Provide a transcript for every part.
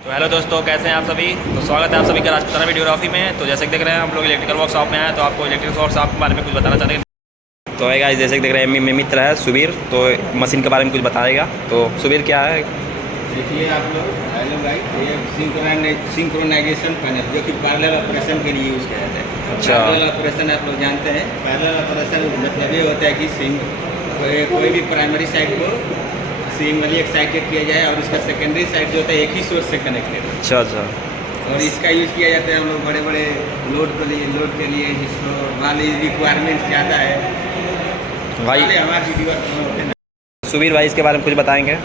तो हेलो दोस्तों, कैसे हैं आप सभी। तो स्वागत है आप सभी का राजपूताना वीडियोग्राफी में। तो जैसे कि देख रहे हैं हम लोग इलेक्ट्रिकल वर्कशॉप में आए, तो आपको इलेक्ट्रिकल वर्कशॉप के बारे में कुछ बताना चाहते हैं। तो है गाइस, जैसे कि देख रहे हैं मित्र है सुबीर, तो मशीन के बारे में कुछ बताएगा। तो सुबीर क्या है? देखिए आप लोग, हेलो भाई, ये सिंक्रोनाइजेशन पैनल जो कि पैरेलल ऑपरेशन के लिए यूज़ किया जाता है। अच्छा। पैरेलल ऑपरेशन आप लोग जानते हैं। पैरेलल ऑपरेशन मतलब ये होता है कि कोई भी प्राइमरी साइड को सिंगली एक्साइटेड किया जाए और उसका सेकेंडरी साइड जो होता है एक ही सोर्स से कनेक्टेड है। अच्छा अच्छा। और इसका यूज़ किया जाता है हम लोग बड़े बड़े लोड के लिए जिसको मान लीजिए रिक्वायरमेंट ज़्यादा है भाई हमारी वीडियो। सुबीर भाई इसके बारे में कुछ बताएंगे।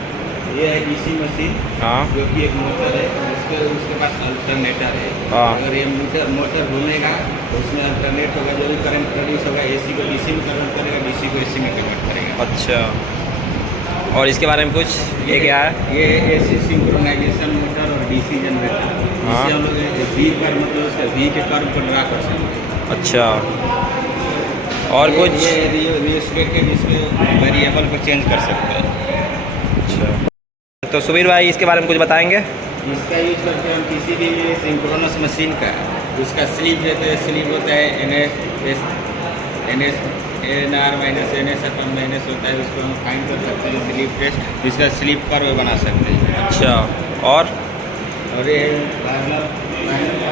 ये है डीसी मशीन, हाँ जो कि एक मोटर है, उसके पास अल्टरनेटर है। हाँ। अगर ये मोटर घूमेगा तो उसमें अल्टरनेट होगा, जो भी करंट प्रोड्यूस होगा एसी को डीसी में कन्वर्ट करेगा, डीसी को एसी में कन्वर्ट करेगा। अच्छा। और इसके बारे में कुछ, ये क्या है? ये एसी सिंक्रोनाइजेशन मोटर और डीसी जनरेटर। हाँ। इससे हम लोग वी पर मतलब उसका वी के कर्व को ड्रा कर सकते हैं। अच्छा। और ये- कुछ? ये रियोस्टेट के इसमें वेरिएबल को चेंज कर सकते हैं। अच्छा। तो सुबीर भाई इसके बारे में कुछ बताएंगे। इसका यूज करके हम किसी भी सिंक्रोनस मशीन का उसका स्लीप जो है स्लीप होता है NR माइनस NS अपन माइनस होता है, उसको हम फाइंड कर सकते हैं स्लीप टेस्ट, इसका स्लीप कर्व बना सकते हैं। अच्छा। और ये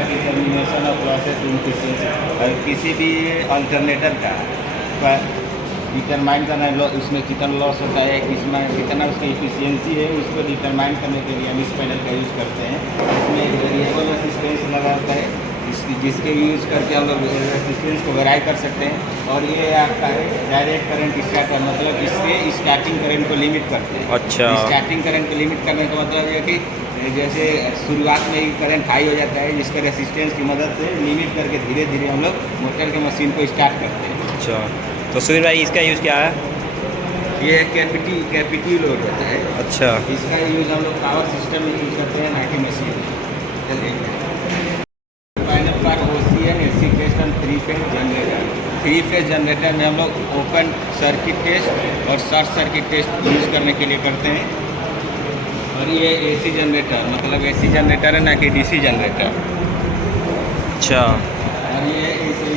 डिटर्मिनेशन ऑफ लॉसेस इनफिशिएंसी, और किसी भी अल्टरनेटर का डिटरमाइन करना है उसमें कितना लॉस होता है, किसमें कितना उसकी इफिशियंसी है, उसको डिटरमाइन करने के लिए हम इस पैनल का यूज़ करते हैं। इसमें एक वेरिएबल रेजिस्टेंस लगा होता है जिसके यूज़ करके हम लोग रेजिस्टेंस को वेराई कर सकते हैं। और ये आपका है डायरेक्ट करंट स्टार्टर, मतलब इससे स्टार्टिंग करंट को लिमिट करते हैं। अच्छा। स्टार्टिंग करंट को लिमिट करने का मतलब ये कि जैसे शुरुआत में ही करंट हाई हो जाता है, जिसके रेसिस्टेंस की मदद से लिमिट करके धीरे धीरे हम लोग मोटर के मशीन को स्टार्ट करते हैं। अच्छा। तो सुबीर भाई इसका यूज़ क्या है? ये कैपिटी लोड होता है। अच्छा। इसका यूज़ हम लोग पावर सिस्टम में यूज़ करते हैं, नाइटी मशीन। पैनल पर OCN AC test and 3 phase generator. 3 phase generator में हम लोग ओपन सर्किट टेस्ट और शॉर्ट सर्किट टेस्ट यूज़ करने के लिए करते हैं। और ये AC जनरेटर, मतलब AC जनरेटर है, ना कि DC जनरेटर। अच्छा। और ये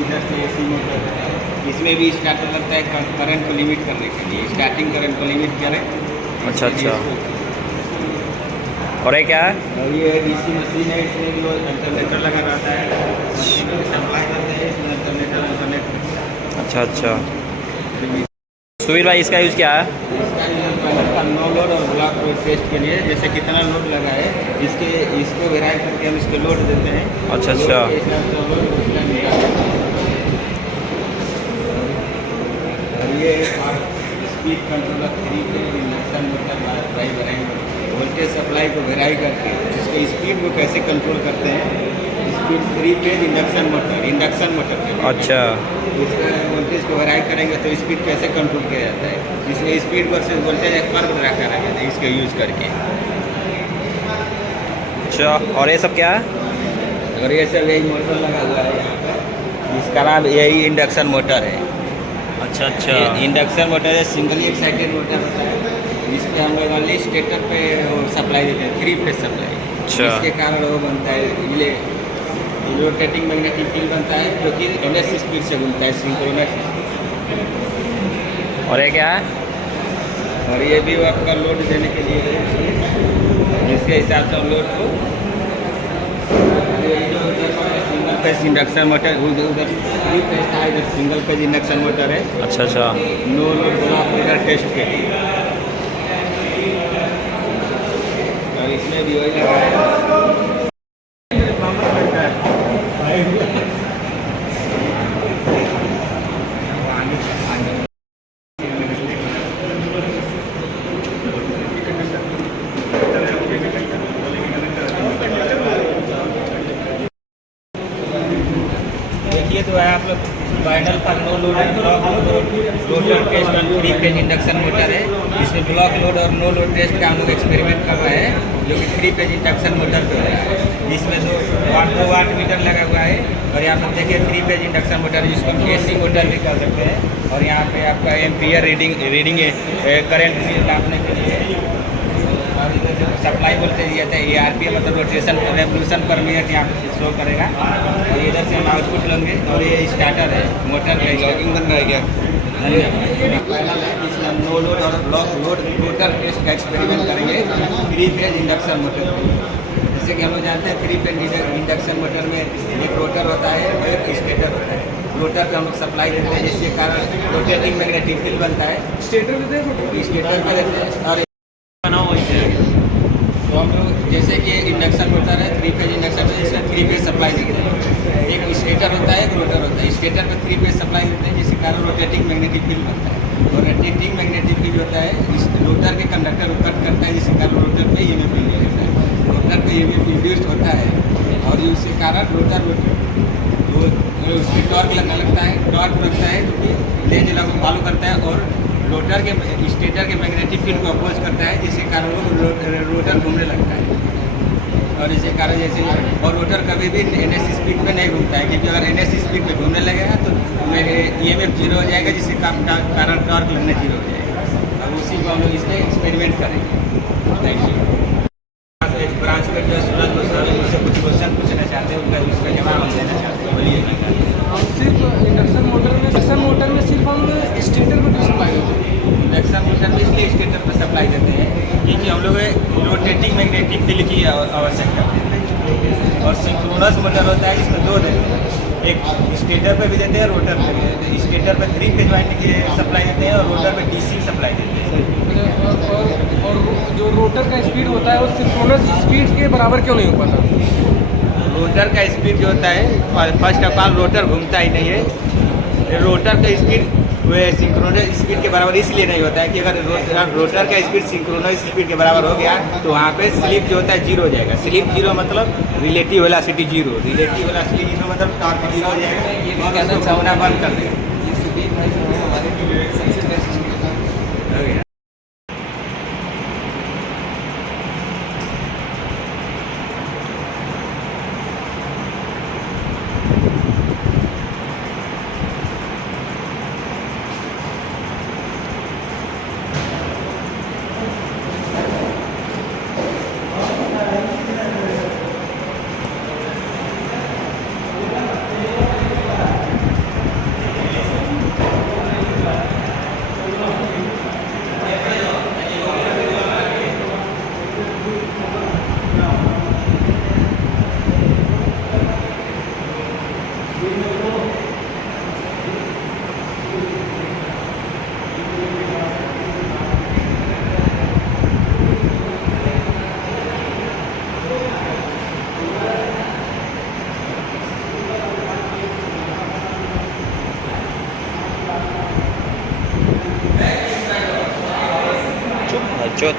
इधर से AC मोटर है, इसमें भी स्टार्टर लगता है करंट को लिमिट करने के लिए, स्टार्टिंग करंट को लिमिट करें। अच्छा अच्छा। और ये क्या है? और ये डीसी मशीन है, इसमें भी अल्टरनेटर लगा रहता है, मशीन को सप्लाई करते हैं इसमें अल्टरनेटर। अच्छा अच्छा। सुबीर भाई इसका यूज़ क्या है? इसका यूज पैनल का नो लोड और ब्लॉक लोड टेस्ट के लिए, जैसे कितना लोड लगा है इसको वेराई करके हम इसको लोड देते हैं। अच्छा अच्छा। लोड के हिसाब से हम लोग उसका निकालते हैं। और ये speed controller 3 phase induction motor vary voltage supply को वेराई करके इसको स्पीड को कैसे कंट्रोल करते हैं। स्पीड 3 फेज इंडक्शन मोटर के लिए। अच्छा। इसका वोल्टेज को वेराई करेंगे तो स्पीड कैसे कंट्रोल किया जाता है, इसमें स्पीड वर्सेस वोल्टेज एक कर्व ड्रा करेंगे इसके यूज़ करके। अच्छा। और ये सब क्या है? और ये सब यही मोटर लगा हुआ है यहाँ पर, इसका नाम यही इंडक्शन मोटर है। अच्छा अच्छा। इंडक्शन मोटर है, सिंगली एक्साइटेड मोटर होता है, जिसपे हम लोग ओनली स्टेटर पे सप्लाई देते हैं, 3 फेज सप्लाई। अच्छा। इसके कारण वो बनता है रोटेटिंग मैग्नेटिक फील्ड बनता है, जो कि NS स्पीड से घूमता है सिंक्रोनस। और ये क्या है? और ये भी आपका लोड देने के लिए है, जिसके हिसाब से हम लोड को सिंगल फेज इंडक्शन मोटर, उधर 3 फेज था, इधर सिंगल फेज इंडक्शन मोटर है। अच्छा अच्छा। No load block meter test के लिए। और इसमें भी वही लगा है। देखिए तो है आप लोग, पैनल पर नो लोड है, ब्लॉक लोड टेस्ट और 3 फेज इंडक्शन मोटर है। इसमें ब्लॉक लोड और नो लोड टेस्ट का हम लोग एक्सपेरिमेंट कर रहे हैं, जो कि 3 फेज इंडक्शन मोटर पे हो रहा है। इसमें 2 वाट मीटर लगा हुआ है। और यहाँ पर देखिए 3 फेज इंडक्शन मोटर, जिसको हम AC मोटर भी कर सकते हैं। और यहाँ पे आपका एम्पियर रीडिंग करंट नापने के लिए सप्लाई वोल्टेज दिया था ये आरपीएम मतलब रोटेशन रेवोल्यूशन पर मिनट यहाँ पे शो करेगा। और इधर से हम आउटपुट लेंगे और ये स्टार्टर है मोटर का लॉगिंग बन रहा है क्या? पैनल है जिसमें हम नो लोड और लोड मोटर टेस्ट का एक्सपेरिमेंट करेंगे 3 फेज इंडक्शन मोटर पे। जैसे कि हम लोग जानते हैं 3 फेज इंडक्शन मोटर में एक रोटर होता है और एक स्टेटर होता है। रोटर पे हम लोग सप्लाई देते हैं जिसके कारण रोटेटिंग मैग्नेटिक फील्ड बनता है। स्टेटर पे देते हैं और तो हम लोग जैसे कि इंडक्शन मोटर है 3 फेज इंडक्शन है इसमें 3 फेज सप्लाई देते हैं। एक स्टेटर होता है एक रोटर होता है। स्टेटर पे 3 फेज सप्लाई देते हैं जिसके कारण रोटेटिंग मैग्नेटिक फील्ड बनता है। और रोटेटिंग मैग्नेटिक फील्ड होता है इस रोटर के कंडक्टर को कट करता है जिसके कारण रोटर पे ईएमएफ इंड्यूस होता है। रोटर पे ईएमएफ इंड्यूस होता है और उसके कारण रोटर उसमें टॉर्क लगने लगता है। टॉर्क लगता है क्योंकि लेंज लगभग फॉलो करता है और रोटर के स्टेटर के मैग्नेटिक फील्ड को अपोज करता है जिसके कारण वो रोटर घूमने लगता है। और इसी कारण जैसे और रोटर कभी भी NS स्पीड पे नहीं घूमता है क्योंकि अगर NS स्पीड पे घूमने लगेगा तो ईएमएफ जीरो हो जाएगा जिसके कारण टॉर्क लगना जीरो हो जाएगा। अब उसी को हम लोग इसमें एक्सपेरिमेंट करेंगे। Thank you. एक ब्रांच पे जो सूरज गोस्वामी मुझसे कुछ क्वेश्चन पूछना चाहते हैं उनका उसका जवाब हम देना चाहते हैं। बोलिए। हम सिर्फ इंडक्शन मोटर में सिर्फ हम स्टेटर को सप्लाई देते हैं। इंडक्शन मोटर में इसलिए स्टेटर पर सप्लाई देते हैं क्योंकि हम लोग रोटेटिंग मैग्नेटिक फील्ड की आवश्यकता है। और सिंक्रोनस मोटर होता है जिसमें 2 देते हैं, एक स्टेटर पे भी देते हैं रोटर पे भी देते हैं। स्टेटर पे 3 फेज वाइंडिंग की सप्लाई देते हैं और रोटर पे DC सप्लाई देते हैं। और जो रोटर का स्पीड होता है वो सिंक्रोनस स्पीड के बराबर क्यों नहीं हो पाता? रोटर का स्पीड जो होता है फर्स्ट ऑफ ऑल रोटर घूमता ही नहीं है। रोटर का स्पीड वो सिंक्रोनस स्पीड के बराबर इसलिए नहीं होता है कि अगर रोटर का स्पीड सिंक्रोनस स्पीड के बराबर हो गया तो वहाँ पे स्लिप जो होता है जीरो हो जाएगा। स्लिप जीरो मतलब relative velocity zero. Relative velocity zero मतलब टॉर्क जीरो हो जाएगा और उसको घूमना बंद कर देगा। Chốt.